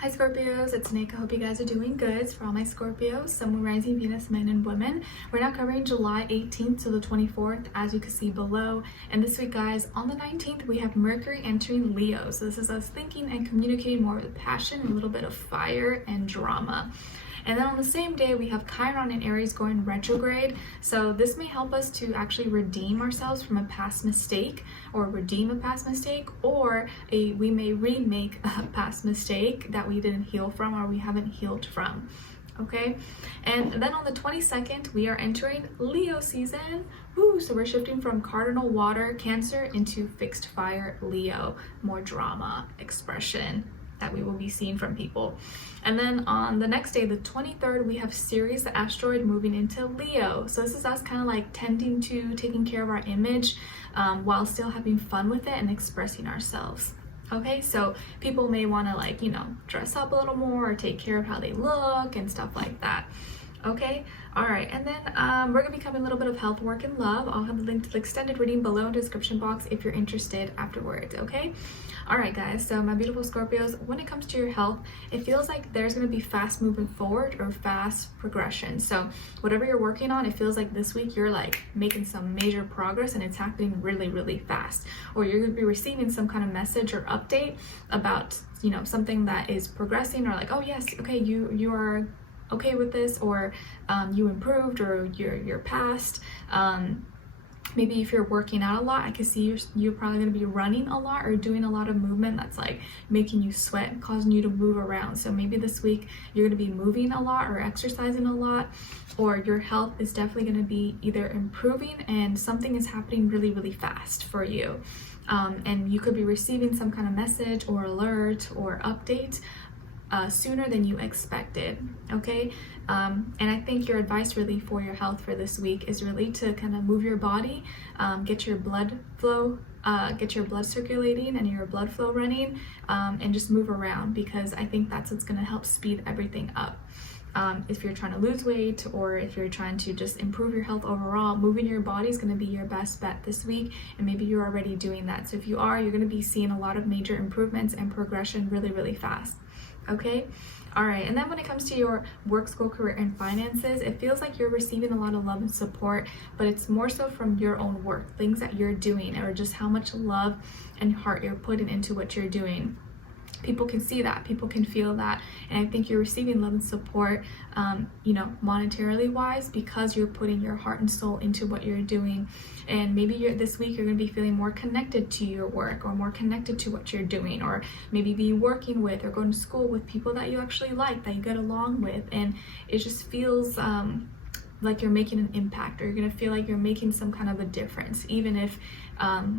Hi Scorpios, it's Nick. I hope you guys are doing good. It's for all my Scorpios, Sun, Moon, Rising, Venus, men and women. We're now covering July 18th to the 24th, as you can see below. And this week, guys, on the 19th, we have Mercury entering Leo. So this is us thinking and communicating more with passion, a little bit of fire and drama. And then on the same day, we have Chiron in Aries going retrograde. So this may help us to actually redeem ourselves from a past mistake, or redeem a past mistake, or we may remake a past mistake that we didn't heal from or we haven't healed from. Okay, and then on the 22nd, we are entering Leo season. Woo! So we're shifting from cardinal water Cancer into fixed fire Leo. More drama, expression that we will be seeing from people. And then on the next day, the 23rd, we have Ceres, the asteroid, moving into Leo. So this is us kind of like tending to taking care of our image while still having fun with it and expressing ourselves. Okay, so people may want to, like, you know, dress up a little more or take care of how they look and stuff like that. Okay, all right, and then we're gonna be covering a little bit of health, work, and love. I'll have the link to the extended reading below in the description box if you're interested afterwards. Okay, all right, guys, so my beautiful Scorpios, when it comes to your health, it feels like there's gonna be fast moving forward or fast progression. So whatever you're working on, it feels like this week you're like making some major progress and it's happening really, really fast. Or you're gonna be receiving some kind of message or update about, you know, something that is progressing, or like, oh yes, okay, you are okay with this, or you improved, or you're past. Maybe if you're working out a lot, I can see you're probably going to be running a lot or doing a lot of movement that's like making you sweat, causing you to move around. So maybe this week you're going to be moving a lot or exercising a lot, or your health is definitely going to be either improving and something is happening really, really fast for you. And you could be receiving some kind of message or alert or update sooner than you expected. Okay, and I think your advice really for your health for this week is really to kind of move your body, get your blood flow, get your blood circulating and your blood flow running, and just move around, because I think that's what's going to help speed everything up. If you're trying to lose weight, or if you're trying to just improve your health overall, moving your body is going to be your best bet this week, and maybe you're already doing that. So if you are, you're going to be seeing a lot of major improvements and progression really, really fast. Okay, all right, and then when it comes to your work, school, career, and finances, it feels like you're receiving a lot of love and support, but it's more so from your own work, things that you're doing, or just how much love and heart you're putting into what you're doing. People can see that, people can feel that, and I think you're receiving love and support, you know, monetarily wise, because you're putting your heart and soul into what you're doing. And maybe this week you're going to be feeling more connected to your work, or more connected to what you're doing, or maybe be working with or going to school with people that you actually like, that you get along with, and it just feels like you're making an impact, or you're gonna feel like you're making some kind of a difference, even if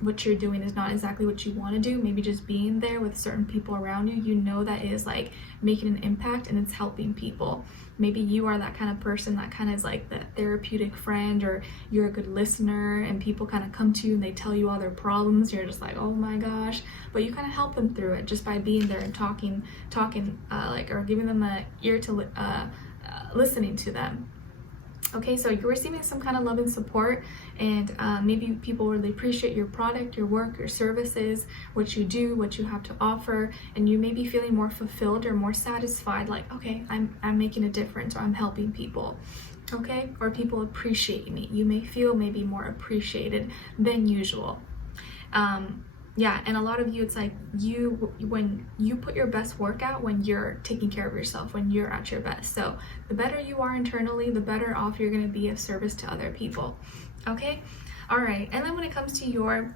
what you're doing is not exactly what you want to do. Maybe just being there with certain people around you, you know, that is like making an impact and it's helping people. Maybe you are that kind of person that kind of is like the therapeutic friend, or you're a good listener and people kind of come to you and they tell you all their problems. You're just like, oh my gosh, but you kind of help them through it just by being there and talking like, or giving them an ear to listening to them. Okay, so you're receiving some kind of love and support, and maybe people really appreciate your product, your work, your services, what you do, what you have to offer, and you may be feeling more fulfilled or more satisfied, like, okay, I'm making a difference, or I'm helping people. Okay, or people appreciate me. You may feel maybe more appreciated than usual. Yeah, and a lot of you, it's like when you put your best work out when you're taking care of yourself, when you're at your best. So the better you are internally, the better off you're going to be of service to other people. Okay, all right, and then when it comes to your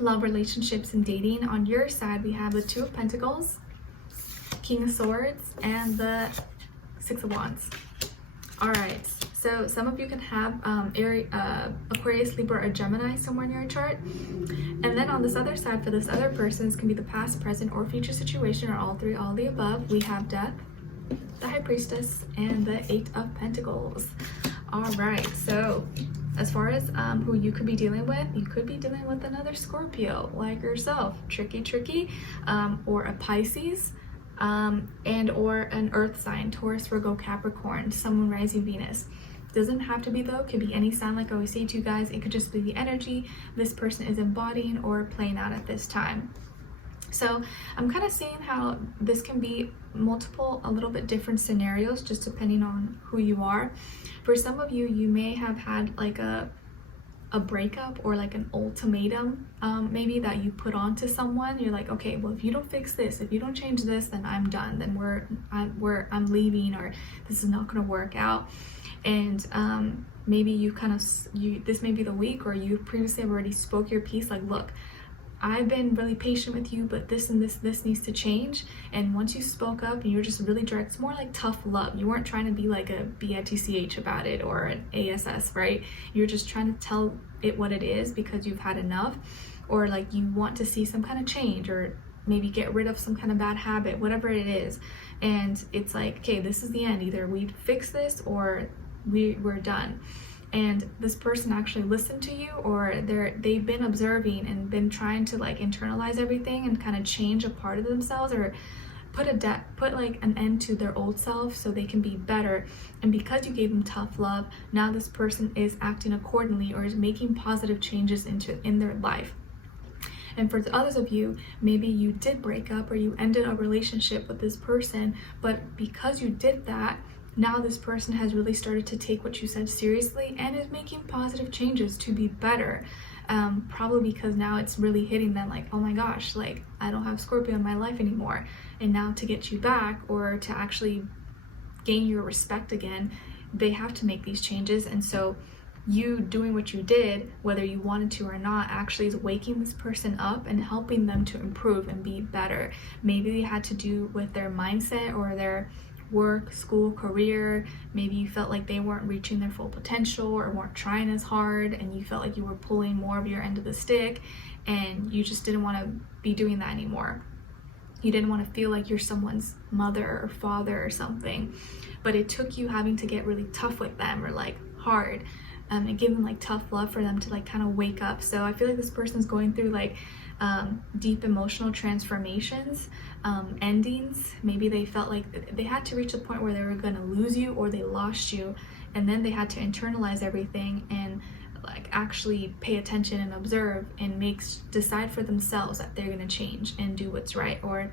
love, relationships, and dating, on your side we have the Two of Pentacles, King of Swords, and the Six of Wands. All right, so some of you can have Aquarius, Libra, or Gemini somewhere in your chart. And then on this other side, for this other person, this can be the past, present, or future situation, or all three, all of the above. We have Death, the High Priestess, and the Eight of Pentacles. All right, so as far as who you could be dealing with, you could be dealing with another Scorpio like yourself, tricky, or a Pisces, and or an earth sign, Taurus, Virgo, Capricorn, Sun, Moon, Rising, Venus. Doesn't have to be though, it could be any sign. Like I always say to you guys, it could just be the energy this person is embodying or playing out at this time. So I'm kind of seeing how this can be multiple, a little bit different scenarios, just depending on who you are. For some of you, you may have had like a breakup or like an ultimatum, maybe that you put onto someone. You're like, okay, well, if you don't fix this, if you don't change this, then I'm done. Then I'm leaving, or this is not going to work out. And maybe this may be the week, or you previously have already spoke your piece, like, look, I've been really patient with you, but this and this needs to change. And once you spoke up and you're just really direct, it's more like tough love. You weren't trying to be like a bitch about it or an ASS, right? You're just trying to tell it what it is because you've had enough, or like you want to see some kind of change, or maybe get rid of some kind of bad habit, whatever it is. And it's like, okay, this is the end. Either we fix this or we're done. And this person actually listened to you, or they've been observing and been trying to like internalize everything and kind of change a part of themselves, or put like an end to their old self so they can be better. And because you gave them tough love, now this person is acting accordingly, or is making positive changes in their life. And for the others of you, maybe you did break up or you ended a relationship with this person, but because you did that, now this person has really started to take what you said seriously and is making positive changes to be better. Probably because now it's really hitting them like, oh my gosh, like I don't have Scorpio in my life anymore. And now to get you back, or to actually gain your respect again, they have to make these changes. And so you doing what you did, whether you wanted to or not, actually is waking this person up and helping them to improve and be better. Maybe they had to do with their mindset or their work, school, career. Maybe you felt like they weren't reaching their full potential or weren't trying as hard, and you felt like you were pulling more of your end of the stick, and you just didn't want to be doing that anymore. You didn't want to feel like you're someone's mother or father or something, but it took you having to get really tough with them, or like hard, and give them like tough love for them to like kind of wake up. So I feel like this person's going through like deep emotional transformations, endings. Maybe they felt like they had to reach a point where they were going to lose you, or they lost you, and then they had to internalize everything and like actually pay attention and observe and decide for themselves that they're going to change and do what's right, or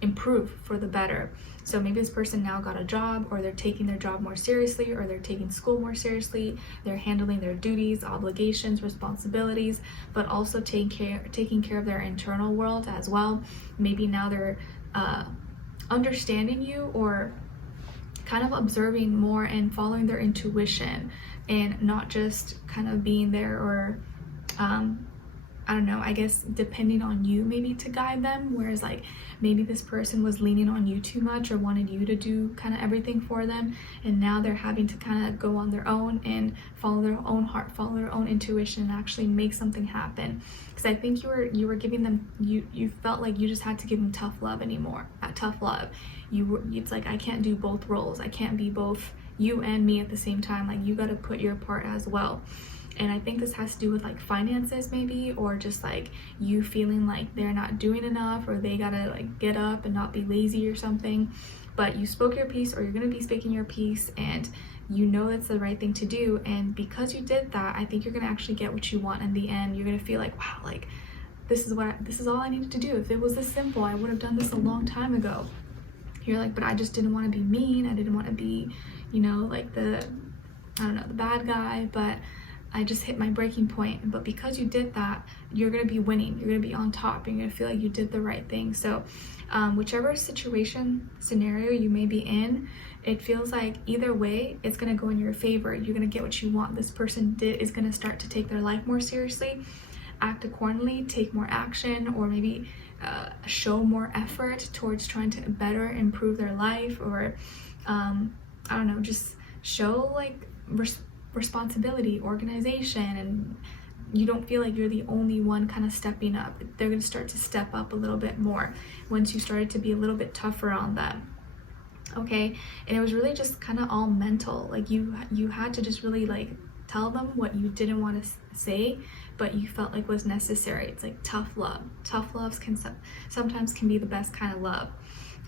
improve for the better. So maybe this person now got a job, or they're taking their job more seriously, or they're taking school more seriously. They're handling their duties, obligations, responsibilities, but also taking care of their internal world as well. Maybe now they're understanding you, or kind of observing more and following their intuition, and not just kind of being there, or I don't know, I guess depending on you maybe to guide them. Whereas like maybe this person was leaning on you too much, or wanted you to do kind of everything for them, and now they're having to kind of go on their own and follow their own heart, follow their own intuition, and actually make something happen. Because I think you were giving them, you felt like you just had to give them tough love anymore. Tough love. It's like, I can't do both roles. I can't be both you and me at the same time. Like, you got to put your part as well. And I think this has to do with like finances maybe, or just like you feeling like they're not doing enough, or they gotta like get up and not be lazy or something. But you spoke your piece, or you're gonna be speaking your piece, and you know that's the right thing to do. And because you did that, I think you're gonna actually get what you want in the end. You're gonna feel like, wow, like this is all I needed to do. If it was this simple, I would have done this a long time ago. You're like, but I just didn't want to be mean. I didn't want to be, you know, like the bad guy, but I just hit my breaking point. But because you did that, you're going to be winning. You're going to be on top. You're going to feel like you did the right thing. So whichever scenario you may be in, it feels like either way, it's going to go in your favor. You're going to get what you want. This person is going to start to take their life more seriously, act accordingly, take more action, or maybe show more effort towards trying to better improve their life, or I don't know, just show like responsibility, organization, and you don't feel like you're the only one kind of stepping up. They're going to start to step up a little bit more once you started to be a little bit tougher on them. Okay, and it was really just kind of all mental. Like you had to just really like tell them what you didn't want to say, but you felt like was necessary. It's like tough love. Tough loves sometimes can be the best kind of love.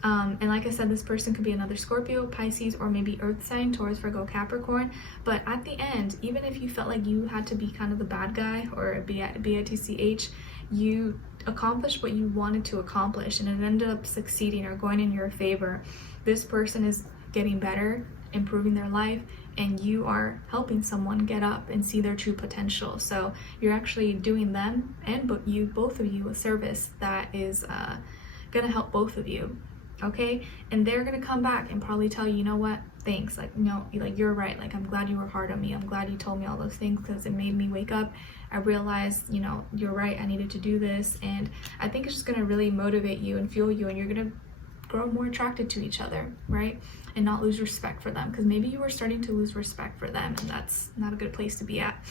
And like I said, this person could be another Scorpio, Pisces, or maybe Earth sign, Taurus, Virgo, Capricorn. But at the end, even if you felt like you had to be kind of the bad guy or a bitch, you accomplished what you wanted to accomplish and it ended up succeeding or going in your favor. This person is getting better, improving their life, and you are helping someone get up and see their true potential. So you're actually doing them and both of you a service that is gonna help both of you. Okay, and they're gonna come back and probably tell you, you know what, thanks, like, no, like, you're right, like, I'm glad you were hard on me, I'm glad you told me all those things because it made me wake up. I realized, you know, you're right, I needed to do this. And I think it's just gonna really motivate you and fuel you, and you're gonna grow more attracted to each other, right? And not lose respect for them, because maybe you were starting to lose respect for them, and that's not a good place to be at.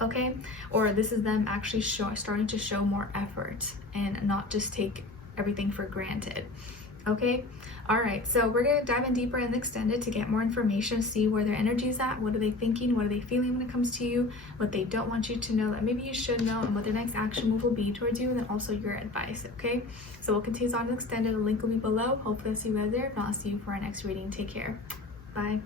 Okay, or this is them actually starting to show more effort and not just take everything for granted. Okay, all right, so we're gonna dive in deeper in the extended to get more information, see where their energy is at, what are they thinking, what are they feeling when it comes to you, what they don't want you to know that maybe you should know, and what their next action move will be towards you, and then also your advice. Okay, so we'll continue on to extended. The link will be below. Hopefully I'll see you guys there. If not, I'll see you for our next reading. Take care. Bye.